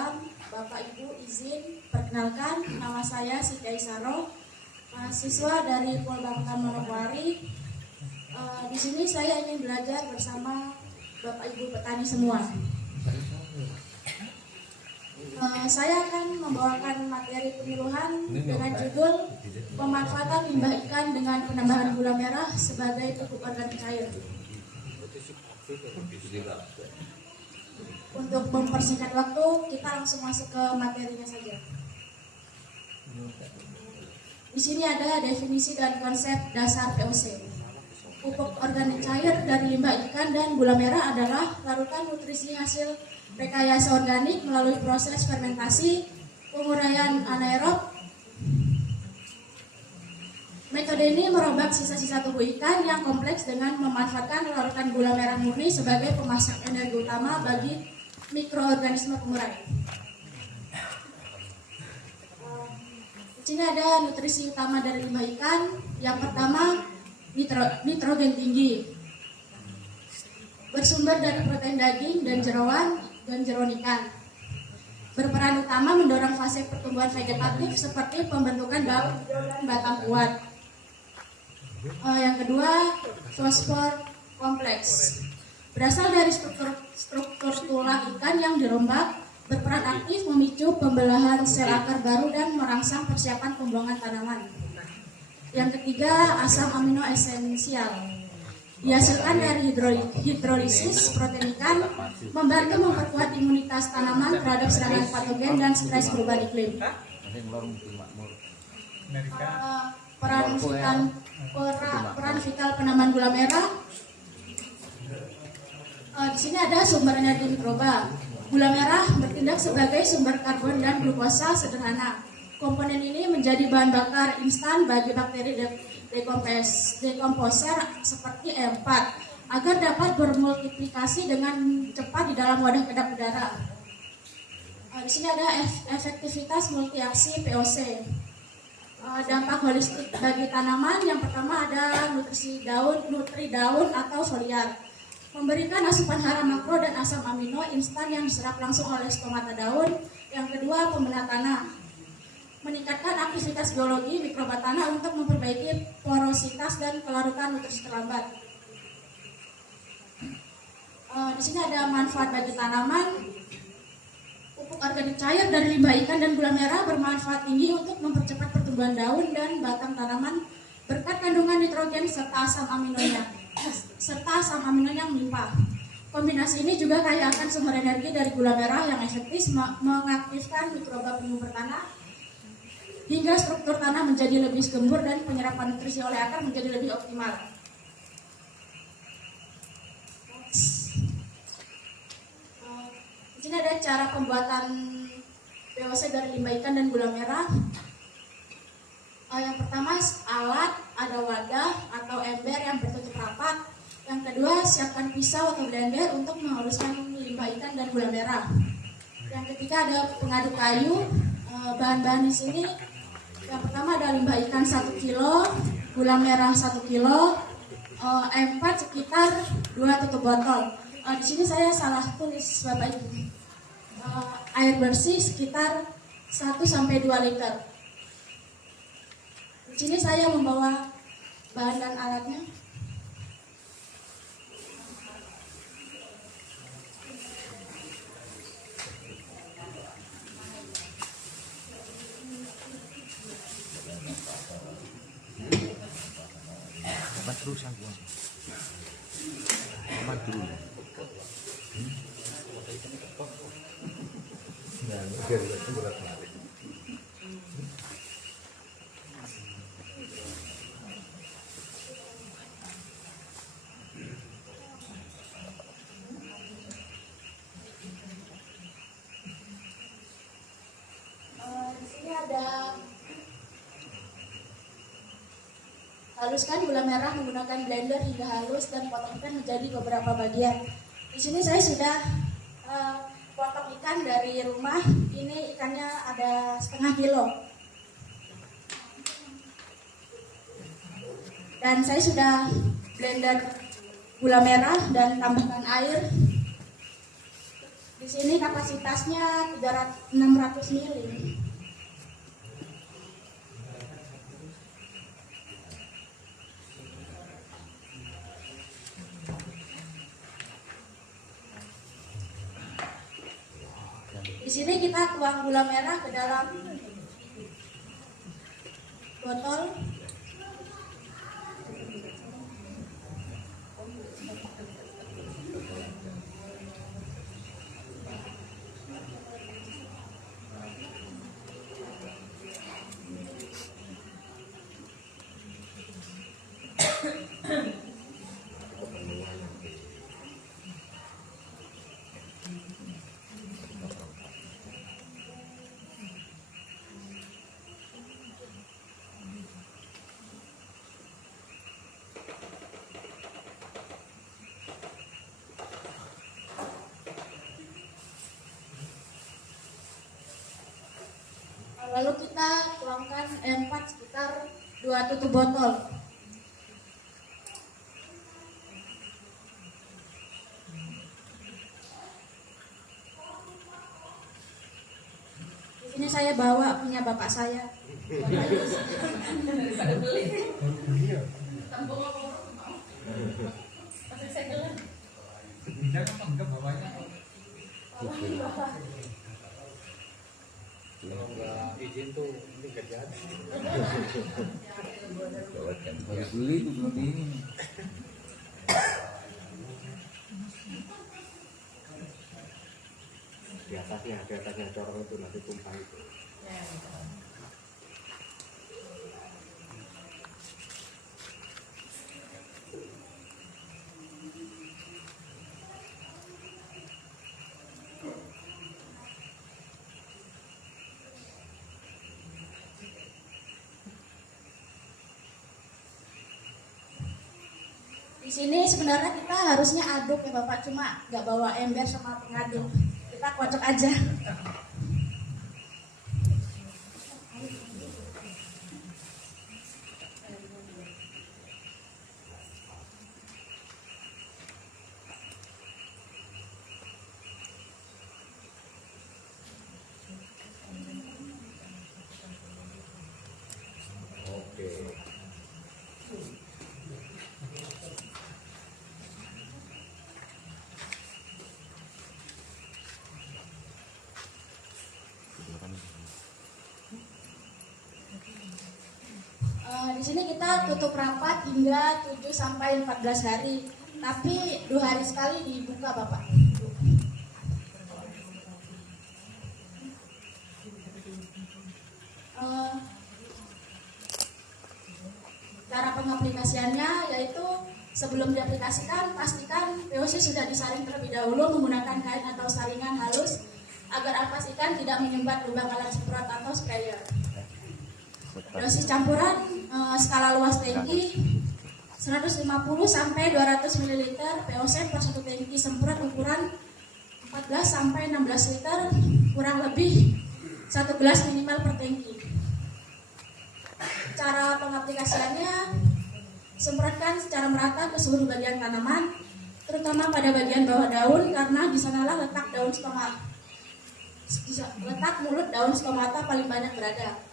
Waalaikumsalam. Bapak Ibu izin perkenalkan, nama saya Siti Aisyah, mahasiswa dari Polbangka Manokwari. Di sini saya ingin belajar bersama Bapak Ibu petani semua. Saya akan membawakan materi penyuluhan dengan judul pemanfaatan limbah ikan dengan penambahan gula merah sebagai pupuk organik cair. Untuk mempersingkat waktu, kita langsung masuk ke materinya saja. Di sini ada definisi dan konsep dasar POC. Pupuk organik cair dari limbah ikan dan gula merah adalah larutan nutrisi hasil rekayasa organik melalui proses fermentasi, penguraian anaerob. Metode ini merombak sisa-sisa tubuh ikan yang kompleks dengan memanfaatkan larutan gula merah murni sebagai pemasok energi utama bagi mikroorganisme pengurai. Di sini ada nutrisi utama dari limbah ikan. Yang pertama, nitrogen tinggi, bersumber dari protein daging dan jeroan ikan. Berperan utama mendorong fase pertumbuhan vegetatif seperti pembentukan daun dan batang kuat. Yang kedua, fosfor kompleks, berasal dari struktur tulang ikan yang dirombak, berperan aktif memicu pembelahan sel akar baru dan merangsang persiapan pembuangan tanaman. Yang ketiga, asam amino esensial, dihasilkan dari hidrolisis protein ikan, membantu memperkuat imunitas tanaman terhadap serangan patogen dan stres perubahan iklim. Peran vital penambahan gula merah. Di sini ada sumber energi mikroba. Gula merah bertindak sebagai sumber karbon dan glukosa sederhana. Komponen ini menjadi bahan bakar instan bagi bakteri dekomposer seperti E4 agar dapat bermultiplikasi dengan cepat di dalam wadah kedap udara. Di sini ada efektivitas multiaksi POC. Dampak holistik bagi tanaman, yang pertama ada nutri daun atau foliar, memberikan asupan hara makro dan asam amino instan yang diserap langsung oleh stomata daun. Yang kedua, pembelah tanah, meningkatkan aktivitas biologi mikroba tanah untuk memperbaiki porositas dan kelarutan nutrisi terlambat. Di sini ada manfaat bagi tanaman. Pupuk organik cair dari limbah ikan dan gula merah bermanfaat tinggi untuk mempercepat pertumbuhan daun dan batang tanaman berkat kandungan nitrogen serta asam aminonya yang melimpah. Kombinasi ini juga kaya akan sumber energi dari gula merah yang efektif mengaktifkan mikroba penyumbur tanah hingga struktur tanah menjadi lebih gembur dan penyerapan nutrisi oleh akar menjadi lebih optimal. Di sini ada cara pembuatan POC dari limbah ikan dan gula merah. Yang pertama, alat, ada wadah atau ember yang bertutup rapat. Yang kedua, siapkan pisau atau blender untuk menghaluskan limbah ikan dan gula merah. Yang ketiga, ada pengaduk kayu. Bahan-bahan di sini, yang pertama ada limbah ikan 1 kilo, gula merah 1 kilo, E4 sekitar 2 tutup botol. Di sini saya salah tulis Bapak Ibu. Air bersih sekitar 1-2 liter. Di sini saya membawa bahan dan alatnya. Terus aku aman dulu. Di sini ada haluskan gula merah menggunakan blender hingga halus dan potong ikan menjadi beberapa bagian. Di sini saya sudah potong ikan dari rumah. Ini ikannya ada 1/2 kilo. Dan saya sudah blender gula merah dan tambahkan air. Di Di sini kapasitasnya 600 mili. Di sini kita tuang gula merah ke dalam botol. Lalu kita tuangkan E4 sekitar 2 tutup botol. Di sini saya bawa punya bapak saya. Kalau nggak izin tuh ini nggak jadi. Kalau beli itu seperti ini. Biasa sih ada corong itu nanti tumpah itu. Di sini sebenarnya kita harusnya aduk ya Bapak, cuma nggak bawa ember sama pengaduk. Kita kocok aja. Oke. Di sini kita tutup rapat hingga 7 sampai 14 hari. Tapi 2 hari sekali dibuka Bapak. Cara pengaplikasiannya yaitu sebelum diaplikasikan pastikan POC sudah disaring terlebih dahulu menggunakan kain atau saringan halus agar ampas ikan tidak menyumbat lubang alat semprot atau sprayer. Dosis campuran skala luas tangki 150 sampai 200 ml POC per 1 tangki semprot ukuran 14 sampai 16 liter kurang lebih 1 gelas minimal per tangki. Cara pengaplikasiannya semprotkan secara merata ke seluruh bagian tanaman, terutama pada bagian bawah daun karena di sanalah letak daun stomata. Letak mulut daun stomata paling banyak berada.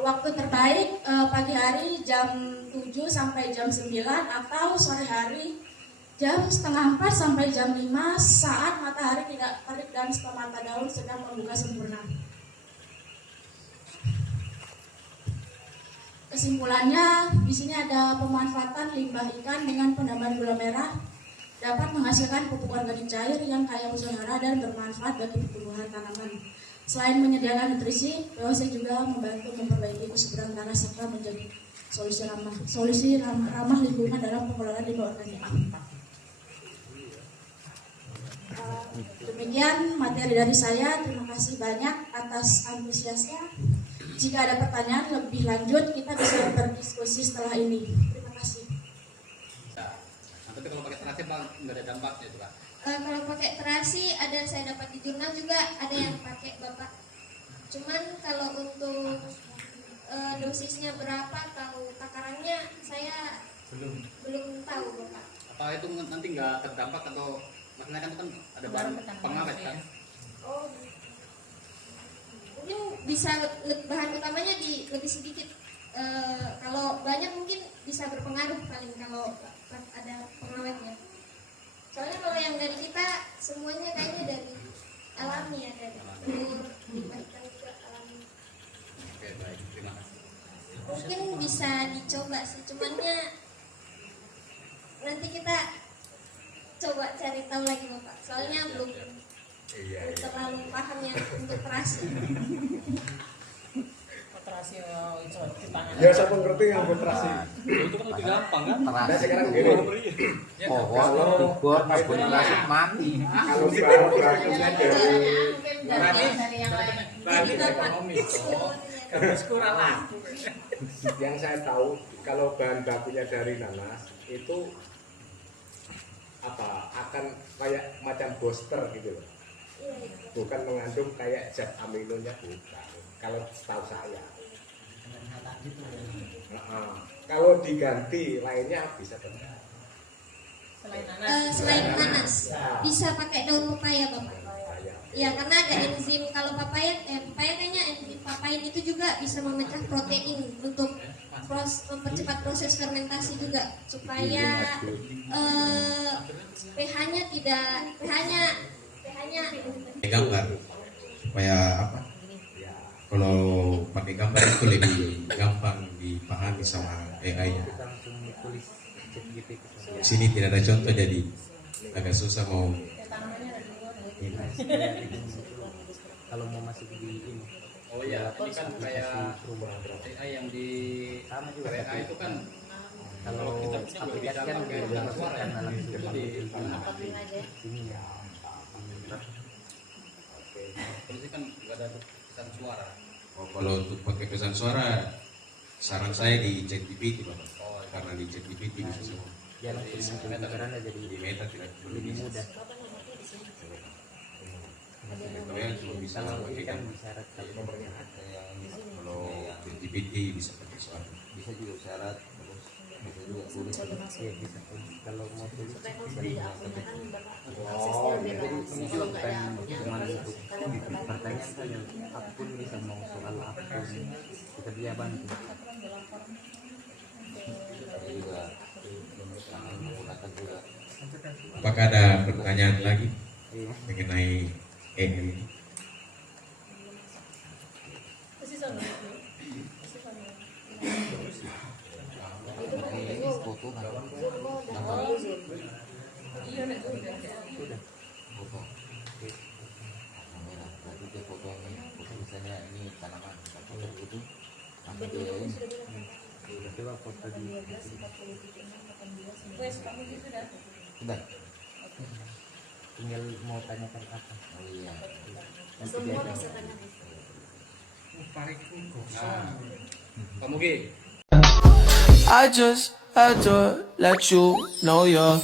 Waktu terbaik pagi hari jam 7 sampai jam 9 atau sore hari jam setengah 4 sampai jam 5 saat matahari tidak terik dan stomata daun sedang membuka sempurna. Kesimpulannya, di sini ada pemanfaatan limbah ikan dengan penambahan gula merah dapat menghasilkan pupuk organik cair yang kaya unsur hara dan bermanfaat bagi pertumbuhan tanaman. Selain menyediakan nutrisi, POC juga membantu memperbaiki kesuburan tanah serta menjadi solusi ramah lingkungan dalam pengelolaan limbah organik. Demikian materi dari saya. Terima kasih banyak atas antusiasnya. Jika ada pertanyaan lebih lanjut, kita bisa berdiskusi setelah ini. Terima kasih. Nah, tapi kalau pakai terasi Bang nggak ada dampaknya itu Pak? Kalau pakai terasi ada saya dapat di jurnal juga ada yang pakai Bapak. Cuman kalau untuk dosisnya berapa, tahu takarannya saya Belum tahu Bapak. Apa itu nanti nggak terdampak atau maksudnya kan itu kan ada bahan pengawet kan? Oh, mungkin bisa bahan utamanya lebih sedikit. Kalau banyak mungkin bisa berpengaruh paling kalau ada pengawetnya. Soalnya kalau yang dari kita semuanya kayaknya dari alami ya, dari telur, ikan juga alami. Oke baik, terima kasih. Mungkin bisa dicoba sih, cumannya nanti kita coba cari tahu lagi Bapak. Soalnya belum terlalu paham ya untuk terasi. Terasi itu di tangan. Ya saya mengerti yang terasi. Itu kan lebih gampang kan? Nah sekarang gini, Pohon digor nabun plastik mati. kalau bahan-bahannya dari Dari yang lain. Jadi Bapak yang saya tahu kalau bahan bakunya dari nanas itu apa akan kayak macam booster gitu loh. Bukan mengandung kayak zat aminonya, bukan. Kalau tahu saya. Kalau diganti lainnya bisa benar. selain nanas bisa pakai daun pepaya Bapak. Ya karena ada enzim kalau papaya kayaknya enzim papain itu juga bisa memecah protein untuk mempercepat proses fermentasi juga supaya pH-nya gambar supaya apa? Kalau pakai gambar itu lebih gampang dipahami sama AI-nya. Sini tidak ada contoh jadi agak susah mau. Kalau mau masuk di ini, Oh iya, ini kan kayak AI yang di sama juga WA tapi itu kan kalau kita punya nggak aplikasi bisa kan pakai udah suara ya. masukkan dalam Itu di sini ya. polisi kan nggak ada pesan suara. Oh, kalau untuk pakai pesan suara, saran saya di ChatGPT Bapak. Oh, Karena di ChatGPT bisa semua. Dia langsung muncul pikirannya jadi Di Meta tidak perlu lebih bisa. mudah. Kalau yang cuma bisa Kalau ini pakai kan gambar. disyarat kalau Nomornya ada yang Kalau ChatGPT bisa pakai suara. bisa juga syarat terus bisa juga tulis. iya bisa. Kalau mau tulis bisa Oh, jadi ini juga bukan cuma untuk pertanyaan saja, apapun bisa mau soal apapun kita dia bantu. Ada juga jangan menggunakan juga. Apakah ada pertanyaan lagi Iya. mengenai AI ini? Ini foto kan. Nama foto. Kamera. Berarti dia foto ini. Foto misalnya ini tanaman. Foto itu. Apa dia ini? Coba foto di Sudah. tinggal mau tanyakan apa. Oh iya. Nanti dia akan Nah, Pak Mugi. I just had to let you know you're